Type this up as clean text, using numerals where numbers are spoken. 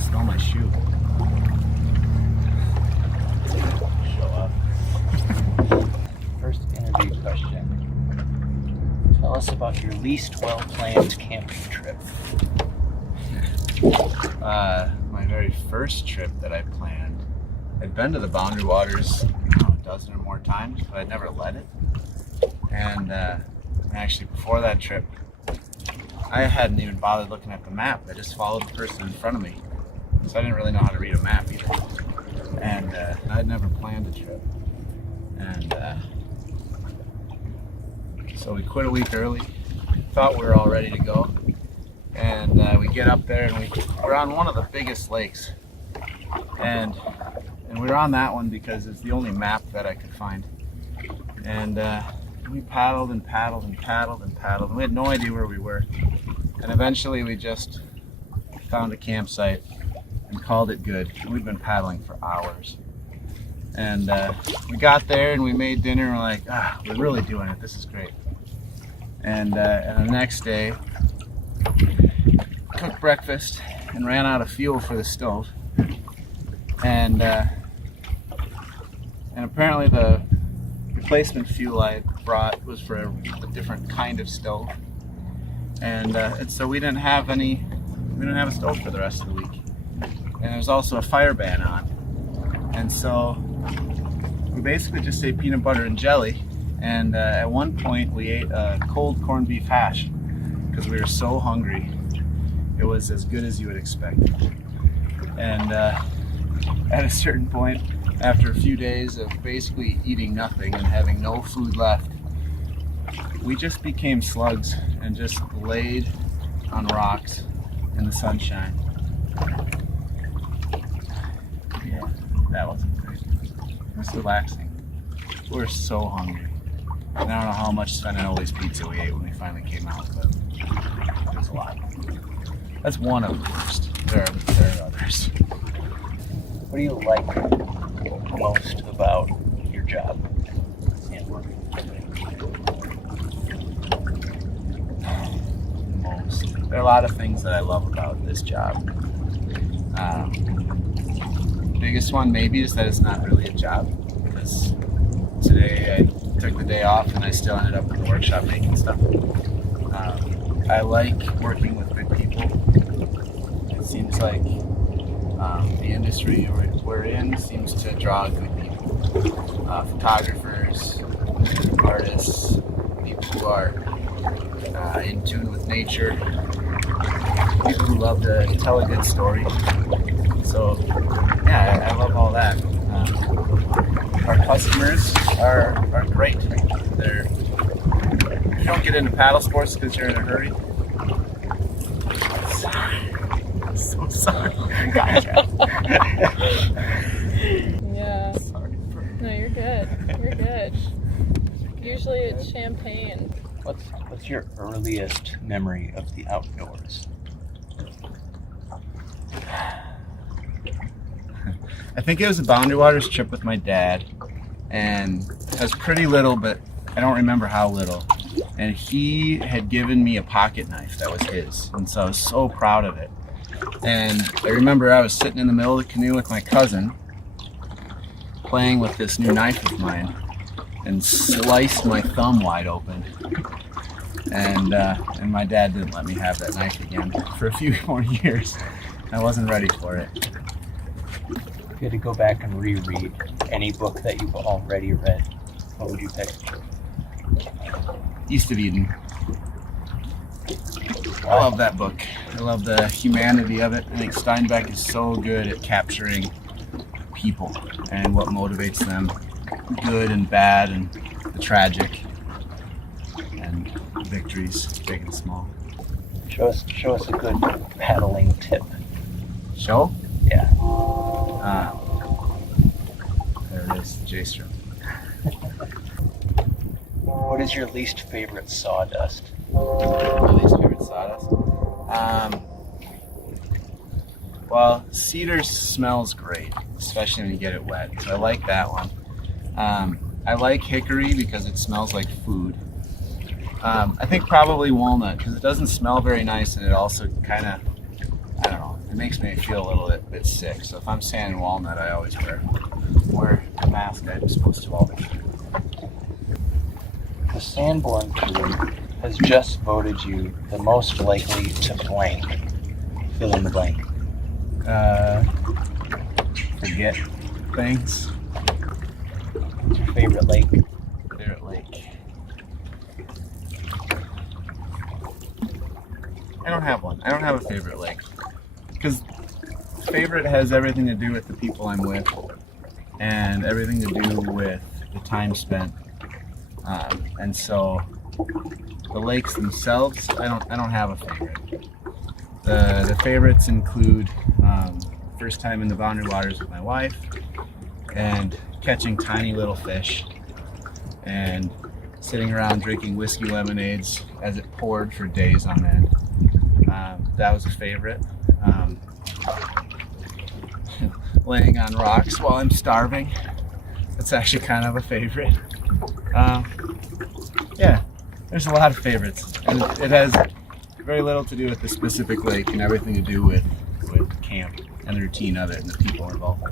can smell my shoe. Show up. First interview question. Tell us about your least well-planned camping trip. My very first trip that I planned, I'd been to the Boundary Waters a dozen or more times, but I'd never led it. And actually before that trip, I hadn't even bothered looking at the map. I just followed the person in front of me. So I didn't really know how to read a map either. And I'd never planned a trip. And so we quit a week early. Thought we were all ready to go. And we get up there and we're on one of the biggest lakes. And we were on that one because it's the only map that I could find. And we paddled and paddled and paddled and paddled. And we had no idea where we were. And eventually we just found a campsite and called it good. And we've been paddling for hours. And we got there and we made dinner and we're like, we're really doing it. This is great. And the next day, cooked breakfast and ran out of fuel for the stove. And apparently the replacement fuel I brought was for a different kind of stove. And so we didn't have a stove for the rest of the week. And there's also a fire ban on. And so we basically just ate peanut butter and jelly. And at one point we ate a cold corned beef hash because we were so hungry. It was as good as you would expect. And at a certain point, after a few days of basically eating nothing and having no food left, we just became slugs and just laid on rocks in the sunshine. Yeah, that wasn't great. It was relaxing. We were so hungry. And I don't know how much Spanoli's pizza we ate when we finally came out, but it was a lot. That's one of the worst. There are others. What do you like most about your job and work? Most. There are a lot of things that I love about this job. Biggest one maybe is that it's not really a job, because today I took the day off and I still ended up in the workshop making stuff. I like working with good people. It seems like the industry we're in seems to draw good people. Photographers, artists, people who are in tune with nature, people who love to tell a good story. So yeah, I love all that. Our customers are great. You don't get into paddle sports because you're in a hurry. Sorry. I'm so sorry. Gotcha. Yeah. Sorry. No, you're good. You're good. Usually it's champagne. What's your earliest memory of the outdoors? I think it was a Boundary Waters trip with my dad, and I was pretty little, but I don't remember how little. And he had given me a pocket knife that was his, and so I was so proud of it. And I remember I was sitting in the middle of the canoe with my cousin, playing with this new knife of mine, and sliced my thumb wide open. And my dad didn't let me have that knife again for a few more years. I wasn't ready for it. If you had to go back and reread any book that you've already read, what would you pick? East of Eden. I love that book. I love the humanity of it. I think Steinbeck is so good at capturing people and what motivates them, good and bad, and the tragic, and victories, big and small. Show us a good paddling tip. Show? Yeah. There it is, J-stroke. What is your least favorite sawdust? My least favorite sawdust? Well, cedar smells great, especially when you get it wet, so I like that one. I like hickory because it smells like food. I think probably walnut because it doesn't smell very nice, and it also kind of, I don't know, it makes me feel a little bit sick. So if I'm sanding walnut, I always wear a mask. I'm supposed to always. The Sanborn crew has just voted you the most likely to blank. Fill in the blank. Forget things. What's your favorite lake? Favorite lake. I don't have one. I don't have a favorite lake. Because favorite has everything to do with the people I'm with and everything to do with the time spent. And so the lakes themselves, I don't have a favorite. The favorites include first time in the Boundary Waters with my wife and catching tiny little fish and sitting around drinking whiskey lemonades as it poured for days on end. That was a favorite. Laying on rocks while I'm starving. That's actually kind of a favorite. Yeah, there's a lot of favorites. And it has very little to do with the specific lake and everything to do with camp and the routine of it and the people involved.